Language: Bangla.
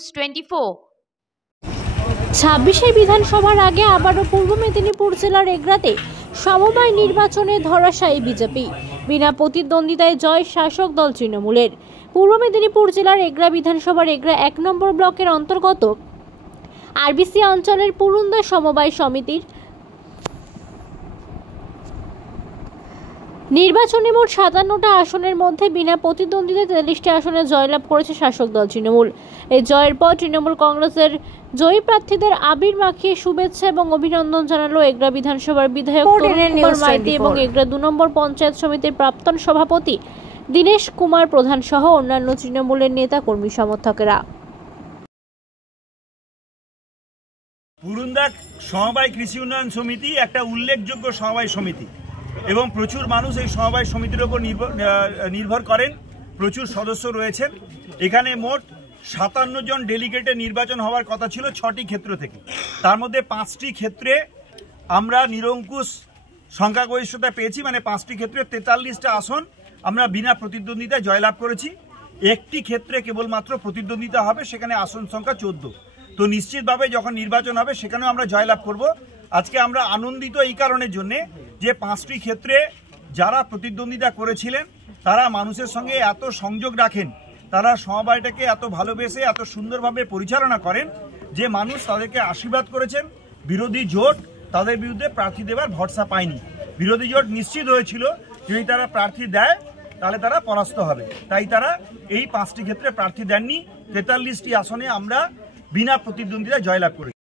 News 24। 26 বিধানসভার আগে আবারও পূর্ব মেদিনীপুর জেলার এগরাতে সমবায় নির্বাচনে ধরাশায়ী বিজেপি। বিনা প্রতিদ্বন্দ্বিতায় জয় শাসক দল তৃণমূলের। পূর্ব মেদিনীপুর জেলার এগরা বিধানসভার এগরা 1 নম্বর ব্লকের অন্তর্গত আরবিসি অঞ্চলের পুরুন্দা সমবায় সমিতির নির্বাচনে মোট 57টা আসনের মধ্যে বিনা প্রতিদ্বন্দ্বিতায় 43টি আসনে জয়লাভ করেছে শাসক দল তৃণমূল। এই জয়ের পর তৃণমূল কংগ্রেসের জয়ী প্রার্থীদের আবির মাখিয়ে শুভেচ্ছা এবং অভিনন্দন জানালো এগরা বিধানসভার বিধায়ক তরুণ কুমার মাইতি এবং এগরা 2 নম্বর পঞ্চায়েত সমিতির প্রাক্তন সভাপতি দীনেশ কুমার প্রধান সহ অন্যান্য তৃণমূলের নেতা কর্মী সমর্থকেরা। পুরুন্দা সমবায় কৃষি উন্নয়ন সমিতি একটা উল্লেখযোগ্য সমবায় সমিতি এবং প্রচুর মানুষ এই সমবায় সমিতির উপর নির্ভর করেন। প্রচুর সদস্য রয়েছেন। এখানে মোট 57 জন ডেলিগেটের নির্বাচন হওয়ার কথা ছিল 6টি ক্ষেত্র থেকে। তার মধ্যে 5টি ক্ষেত্রে আমরা নিরঙ্কুশ সংখ্যাগরিষ্ঠতা পেয়েছি, মানে 5টি ক্ষেত্রে 43টা আসন আমরা বিনা প্রতিদ্বন্দ্বিতায় জয়লাভ করেছি। একটি ক্ষেত্রে কেবলমাত্র প্রতিদ্বন্দ্বিতা হবে, সেখানে আসন সংখ্যা 14। তো নিশ্চিতভাবে যখন নির্বাচন হবে সেখানেও আমরা জয়লাভ করব। আজকে আমরা আনন্দিত এই কারণের জন্যে যে 5টি ক্ষেত্রে যারা প্রতিদ্বন্দ্বিতা করেছিলেন তারা মানুষের সঙ্গে এত সংযোগ রাখেন, তারা সমবায়টাকে এত ভালোবেসে এত সুন্দরভাবে পরিচালনা করেন যে মানুষ তাদেরকে আশীর্বাদ করেছেন। বিরোধী জোট তাদের বিরুদ্ধে প্রার্থী দেওয়ার ভরসা পায়নি। বিরোধী জোট নিশ্চিত হয়েছিল যদি তারা প্রার্থী দেয় তাহলে তারা পরাস্ত হবে, তাই তারা এই 5টি ক্ষেত্রে প্রার্থী দেননি। 43টি আসনে আমরা বিনা প্রতিদ্বন্দ্বিতায় জয়লাভ করেছি।